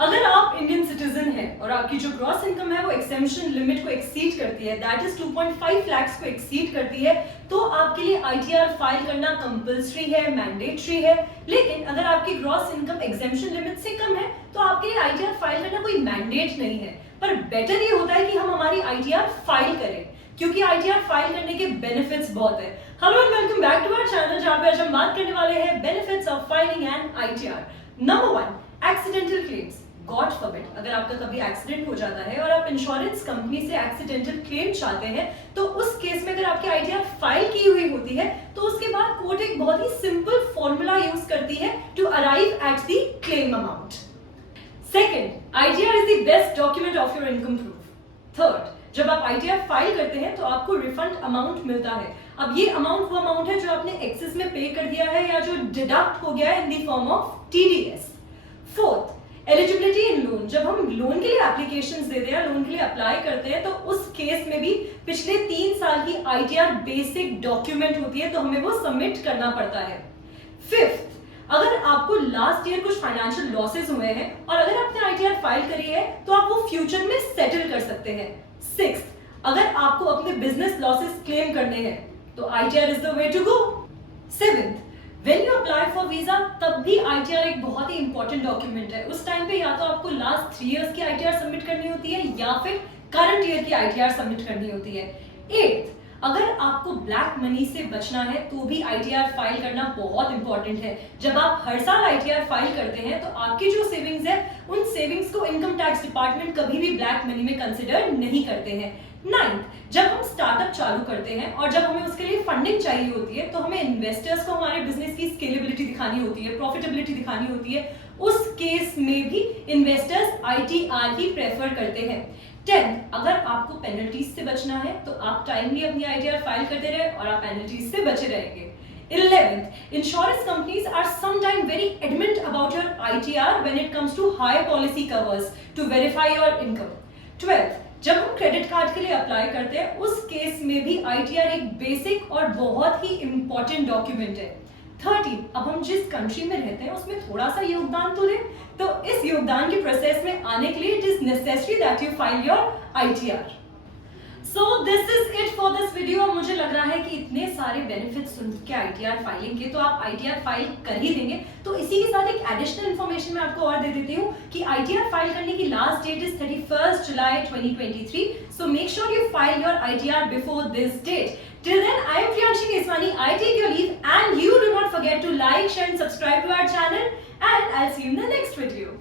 अगर आप Indian citizen हैं और आपकी जो ग्रॉस इनकम है वो एक्सेम्पशन लिमिट को एक्सीड करती है, दैट इज 2.5 लाख को एक्सीड करती है, तो आपके लिए आईटीआर फाइल करना कंपल्सरी है, मैंडेटरी है। लेकिन अगर आपकी ग्रॉस इनकम एक्सेम्पशन लिमिट से कम है तो आपके लिए आईटीआर फाइल करना कोई मैंडेट नहीं है, पर बेटर ये होता है कि हम हमारी आईटीआर फाइल करें, क्योंकि आईटीआर फाइल करने के बेनिफिट्स बहुत है। Hello and welcome back to our channel, जहां पे आज हम बात करने वाले हैं benefits of filing an ITR. Number 1, accidental claims. God forbid, अगर आपका कभी एक्सीडेंट हो जाता है और आप इंश्योरेंस कंपनी से एक्सीडेंटल क्लेम चाहते हैं, तो उस केस में अगर आपकी आईटीआर फाइल की हुई होती है तो उसके बाद कोर्ट एक बहुत ही सिंपल फॉर्मूला यूज करती है to arrive at the claim amount. Second, ITR is the best document of your income proof. Third, जब आप आईटीआर फाइल करते हैं तो आपको रिफंड अमाउंट मिलता है। अब ये अमाउंट वो अमाउंट है जो आपने एक्सेस में पे कर दिया है या जो डिडक्ट हो गया है in the form of TDS. Fourth, eligibility in loan. जब हम लोन के लिए एप्लीकेशंस देते हैं, लोन के लिए अप्लाई करते हैं, तो उस केस में भी पिछले 3 साल की आईटीआर बेसिक डॉक्यूमेंट होती है, तो हमें वो सबमिट करना पड़ता है। फिफ्थ, अगर आपको लास्ट ईयर कुछ फाइनेंशियल लॉसेस हुए हैं और अगर आपने आईटीआर फाइल करी है तो आप वो फ्यूचर में सेटल कर सकते हैं। सिक्स्थ, अगर आपको अपने बिजनेस लॉसेस क्लेम करने हैं तो ITR is the way to go. Seventh, When you apply for visa, तब भी आईटीआर एक बहुत ही इंपॉर्टेंट डॉक्यूमेंट है। उस टाइम पे या तो आपको लास्ट 3 इयर्स की आईटीआर सबमिट करनी होती है या फिर करंट ईयर की आईटीआर सबमिट करनी होती है। 8th, अगर आपको ब्लैक मनी से बचना है तो भी आईटीआर फाइल करना बहुत इंपॉर्टेंट है। जब आप हर साल आईटीआर फाइल करते हैं तो आपकी जो सेविंग्स है उन सेविंग्स को इनकम टैक्स डिपार्टमेंट कभी भी ब्लैक मनी में कंसिडर नहीं करते हैं। 9th, जब हम स्टार्टअप चालू करते हैं और जब हमें उसके लिए फंडिंग चाहिए होती है तो हमें इन्वेस्टर्स को हमारे बिजनेस की स्केलेबिलिटी दिखानी होती है, प्रॉफिटेबिलिटी दिखानी होती है। उस केस में भी इन्वेस्टर्स आईटीआर ही प्रेफर करते हैं। 10th, अगर आपको पेनल्टीज से बचना है तो आप टाइमली अपनी आईटीआर फाइल करते रहे और आप पेनल्टीज से बचे रहेंगे। 11th, insurance companies are sometimes very adamant about your ITR when it comes to high policy covers to verify your income. 12th, जब हम क्रेडिट कार्ड के लिए अप्लाई करते हैं उस केस में भी आईटीआर एक बेसिक और बहुत ही इंपॉर्टेंट डॉक्यूमेंट है। 13, अब हम जिस कंट्री में रहते हैं उसमें थोड़ा सा योगदान तो दें, तो इस योगदान के प्रोसेस में आने के लिए it is necessary that you file your ITR. So this is it for this video. मुझे लग रहा है कि इतने सारे बेनिफिट्स सुन के आईटीआर फाइलिंग के तो आप आईटीआर फाइल कर ही देंगे। तो इसी के साथ एक एडिशनल इन्फॉर्मेशन मैं आपको और दे देती हूँ कि आईटीआर फाइल करने की last date is 31 July 2023। So make sure you file your ITR before this date. Till then, I am Priyanshi Keswani. I take your leave and you do not forget to like, share and subscribe to our channel, and I'll see you in the next video.